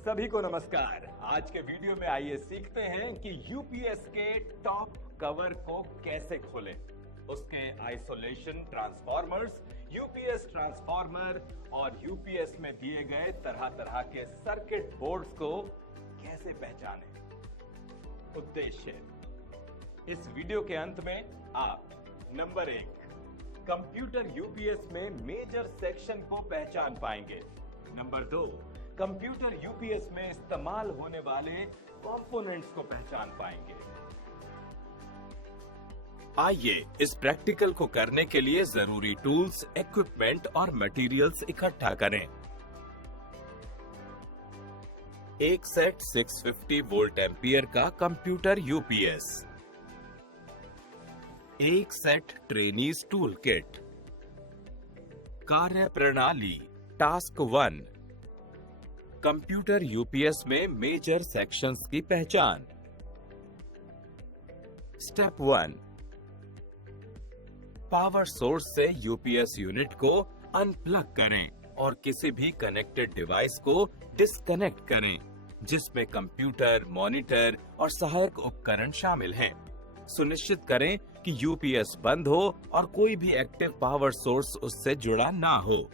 सभी को नमस्कार। आज के वीडियो में आइए सीखते हैं कि यूपीएस के टॉप कवर को कैसे खोलें, उसके आइसोलेशन ट्रांसफार्मर्स, यूपीएस ट्रांसफार्मर और यूपीएस में दिए गए तरह तरह के सर्किट बोर्ड्स को कैसे पहचानें। उद्देश्य, इस वीडियो के अंत में आप नंबर 1, कंप्यूटर यूपीएस में मेजर सेक्शन को पहचान पाएंगे। नंबर 2, कंप्यूटर यूपीएस में इस्तेमाल होने वाले कंपोनेंट्स को पहचान पाएंगे। आइए इस प्रैक्टिकल को करने के लिए जरूरी टूल्स, इक्विपमेंट और मटेरियल्स इकट्ठा करें। एक सेट 650 वोल्ट एम्पियर का कंप्यूटर यूपीएस, एक सेट ट्रेनीज टूल किट, कार्य प्रणाली टास्क 1, कंप्यूटर यूपीएस में मेजर सेक्शंस की पहचान। स्टेप 1, पावर सोर्स से यूपीएस यूनिट को अनप्लग करें और किसी भी कनेक्टेड डिवाइस को डिस्कनेक्ट करें जिसमें कंप्यूटर, मॉनिटर और सहायक उपकरण शामिल हैं। सुनिश्चित करें कि यूपीएस बंद हो और कोई भी एक्टिव पावर सोर्स उससे जुड़ा ना हो।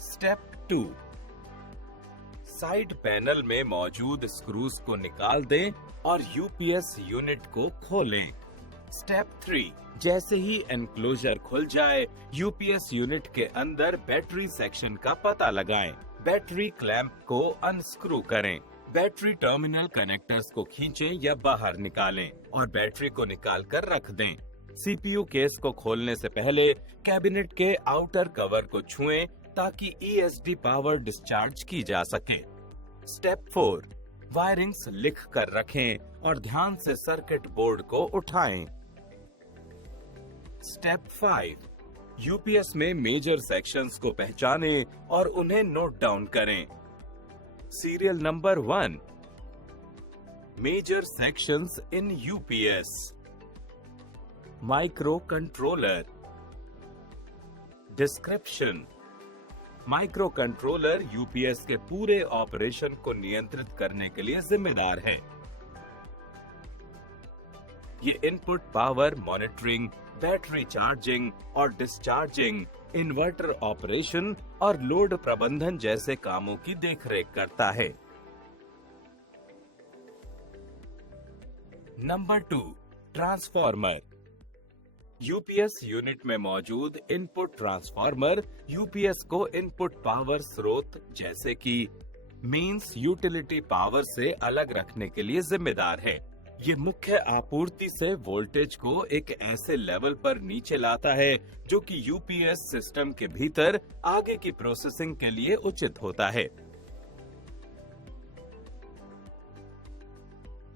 स्टेप 2, साइड पैनल में मौजूद स्क्रूज को निकाल दें और यूपीएस यूनिट को खोलें। स्टेप 3, जैसे ही एनक्लोजर खुल जाए, यूपीएस यूनिट के अंदर बैटरी सेक्शन का पता लगाएं। बैटरी क्लैंप को अनस्क्रू करें। बैटरी टर्मिनल कनेक्टर्स को खींचें या बाहर निकालें और बैटरी को निकाल कर रख दें। सीपीयू केस को खोलने से पहले कैबिनेट के आउटर कवर को छुएं ताकि ईएसडी पावर डिस्चार्ज की जा सके। स्टेप 4, वायरिंग्स लिख कर रखें और ध्यान से सर्किट बोर्ड को उठाएं। स्टेप 5, यूपीएस में मेजर सेक्शंस को पहचानें और उन्हें नोट डाउन करें। Serial number 1, major sections in UPS. Micro controller. Description, micro controller UPS के पूरे ऑपरेशन को नियंत्रित करने के लिए जिम्मेदार है। ये input power monitoring, battery charging और डिस्चार्जिंग, इन्वर्टर ऑपरेशन और लोड प्रबंधन जैसे कामों की देखरेख करता है। Number 2, transformer. यूपीएस यूनिट में मौजूद इनपुट ट्रांसफार्मर यूपीएस को इनपुट पावर स्रोत जैसे कि मेंस यूटिलिटी पावर से अलग रखने के लिए जिम्मेदार है। ये मुख्य आपूर्ति से वोल्टेज को एक ऐसे लेवल पर नीचे लाता है जो कि यूपीएस सिस्टम के भीतर आगे की प्रोसेसिंग के लिए उचित होता है।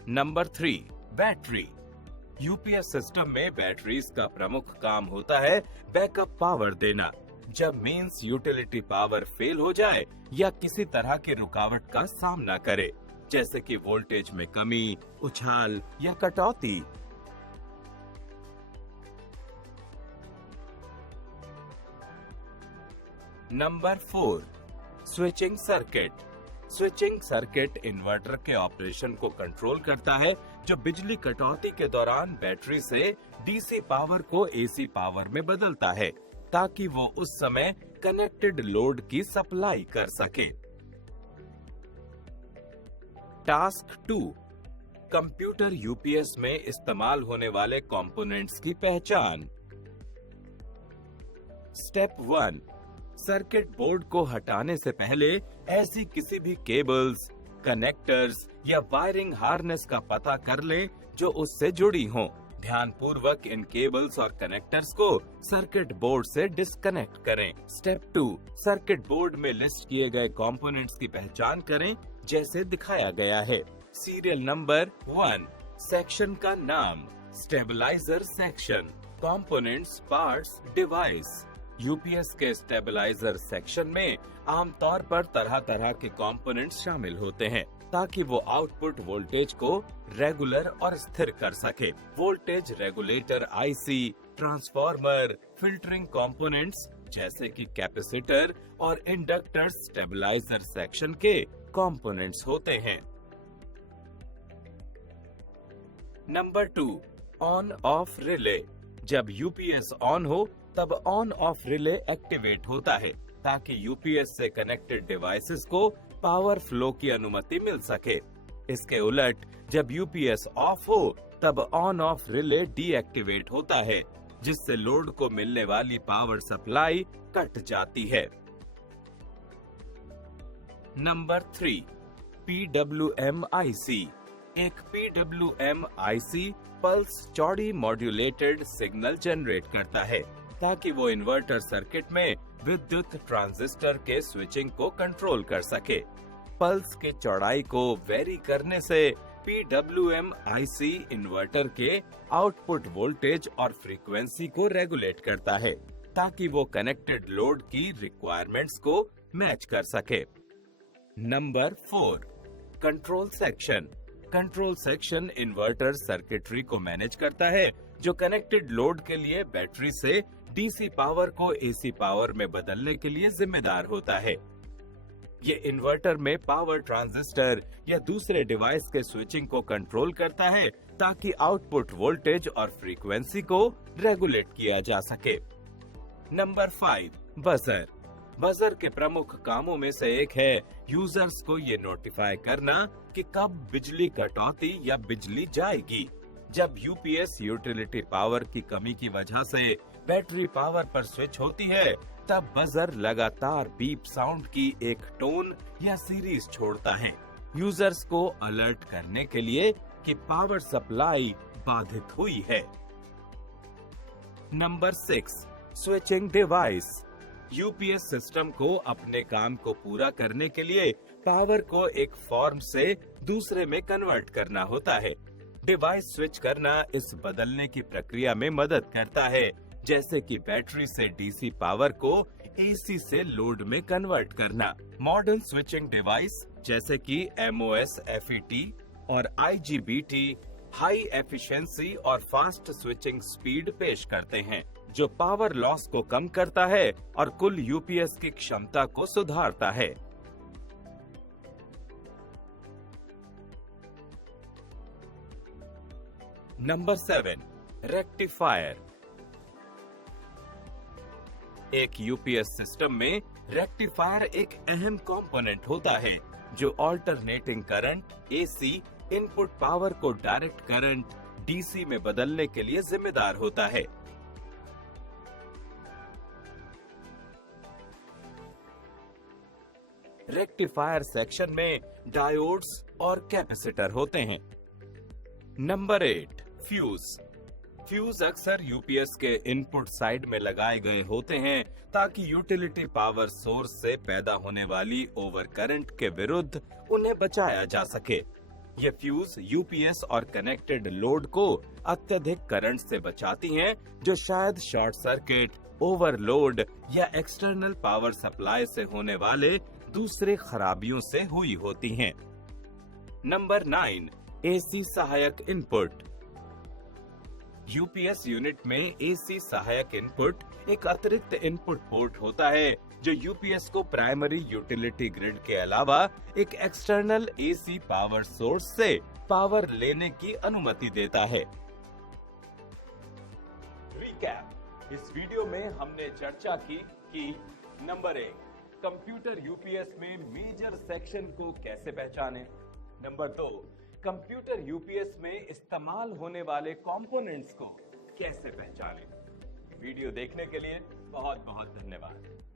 Number 3, battery. यूपीएस सिस्टम में बैटरीज का प्रमुख काम होता है बैकअप पावर देना जब मेंस यूटिलिटी पावर फेल हो जाए या किसी तरह की रुकावट का सामना करे, जैसे कि वोल्टेज में कमी, उछाल या कटौती। Number 4, switching circuit. Switching circuit inverter के ऑपरेशन को कंट्रोल करता है जो बिजली कटौती के दौरान बैटरी से डीसी पावर को एसी पावर में बदलता है ताकि वो उस समय कनेक्टेड लोड की सप्लाई कर सके। टास्क 2, कंप्यूटर यूपीएस में इस्तेमाल होने वाले कंपोनेंट्स की पहचान। स्टेप 1, सर्किट बोर्ड को हटाने से पहले ऐसी किसी भी केबल्स, कनेक्टर्स या वायरिंग हार्नेस का पता कर लें जो उससे जुड़ी हों। ध्यानपूर्वक इन केबल्स और कनेक्टर्स को सर्किट बोर्ड से डिस्कनेक्ट करें। स्टेप 2, सर्किट बोर्ड में लिस्ट किए गए कंपोनेंट्स की पहचान करें जैसे दिखाया गया है। सीरियल नंबर 1, सेक्शन का नाम, stabiliser section, components, parts, device. UPS के स्टेबलाइजर सेक्शन में आमतौर पर तरह तरह के कंपोनेंट्स शामिल होते हैं ताकि वो आउटपुट वोल्टेज को रेगुलर और स्थिर कर सके। Voltage regulator IC, transformer, filtering components जैसे कि कैपेसिटर और इंडक्टर स्टेबलाइजर सेक्शन के कंपोनेंट्स होते हैं। Number 2, on off relay. जब यूपीएस ऑन हो तब ऑन ऑफ रिले एक्टिवेट होता है ताकि यूपीएस से कनेक्टेड डिवाइसेस को पावर फ्लो की अनुमति मिल सके। इसके उलट जब यूपीएस ऑफ हो तब ऑन ऑफ रिले डीएक्टिवेट होता है, जिससे लोड को मिलने वाली पावर सप्लाई कट जाती है। Number 3, PWM IC। एक PWM IC पल्स चौड़ी मॉड्यूलेटेड सिग्नल जनरेट करता है ताकि वो इन्वर्टर सर्किट में विद्युत ट्रांजिस्टर के स्विचिंग को कंट्रोल कर सके। पल्स के चौड़ाई को वेरी करने से PWM IC इन्वर्टर के आउटपुट वोल्टेज और फ्रीक्वेंसी को रेगुलेट करता है ताकि वो कनेक्टेड लोड की रिक्वायरमेंट्स को मैच कर सके। Number 4, control section. Control section inverter circuitry को मैनेज करता है जो कनेक्टेड लोड के लिए बैटरी से डीसी पावर को एसी पावर में बदलने के लिए जिम्मेदार होता है। ये इन्वर्टर में पावर ट्रांजिस्टर या दूसरे डिवाइस के स्विचिंग को कंट्रोल करता है ताकि आउटपुट वोल्टेज और फ्रीक्वेंसी को रेगुलेट किया जा सके। Number 5, buzzer. बजर के प्रमुख कामों में से एक है यूजर्स को ये नोटिफाई करना कि कब बिजली कटौती या बिजली जाएगी। जब यूपीएस यूटिलिटी पावर की कमी की वजह से बैटरी पावर पर स्विच होती है तब बजर लगातार बीप साउंड की एक टोन या सीरीज छोड़ता है यूजर्स को अलर्ट करने के लिए कि पावर सप्लाई बाधित हुई है। Number 6, switching device. UPS system को अपने काम को पूरा करने के लिए पावर को एक फॉर्म से दूसरे में कन्वर्ट करना होता है। डिवाइस स्विच करना इस बदलने की प्रक्रिया में मदद करता है, जैसे कि बैटरी से डीसी पावर को एसी से लोड में कन्वर्ट करना। मॉडर्न स्विचिंग डिवाइस जैसे कि MOS FET और IGBT हाई एफिशिएंसी और फास्ट स्विचिंग स्पीड पेश करते हैं, जो पावर लॉस को कम करता है और कुल यूपीएस की क्षमता को सुधारता है। Number 7, rectifier. एक यूपीएस सिस्टम में रेक्टिफायर एक अहम कंपोनेंट होता है जो alternating current AC input power को डायरेक्ट करंट DC में बदलने के लिए जिम्मेदार होता है। रेक्टिफायर सेक्शन में डायोड्स और कैपेसिटर होते हैं। Number 8, fuse. फ्यूज अक्सर यूपीएस के इनपुट साइड में लगाए गए होते हैं ताकि यूटिलिटी पावर सोर्स से पैदा होने वाली ओवर करंट के विरुद्ध उन्हें बचाया जा सके। ये फ्यूज यूपीएस और कनेक्टेड लोड को अत्यधिक करंट से बचाती हैं, जो शायद शॉर्ट सर्किट, ओवरलोड या एक्सटर्नल पावर सप्लाई से होने वाले दूसरे खराबियों से हुई होती हैं। नंबर 9, एसी सहायक इनपुट। यूपीएस यूनिट में एसी सहायक इनपुट एक अतिरिक्त इनपुट पोर्ट होता है जो यूपीएस को प्राइमरी यूटिलिटी ग्रिड के अलावा एक एक्सटर्नल एसी पावर सोर्स से पावर लेने की अनुमति देता है। रिकैप। इस वीडियो में हमने चर्चा की कि नंबर 1, कंप्यूटर यूपीएस में मेजर सेक्शन को कैसे पहचानें। नंबर 2, कंप्यूटर यूपीएस में इस्तेमाल होने वाले कंपोनेंट्स को कैसे पहचानें। वीडियो देखने के लिए बहुत बहुत धन्यवाद।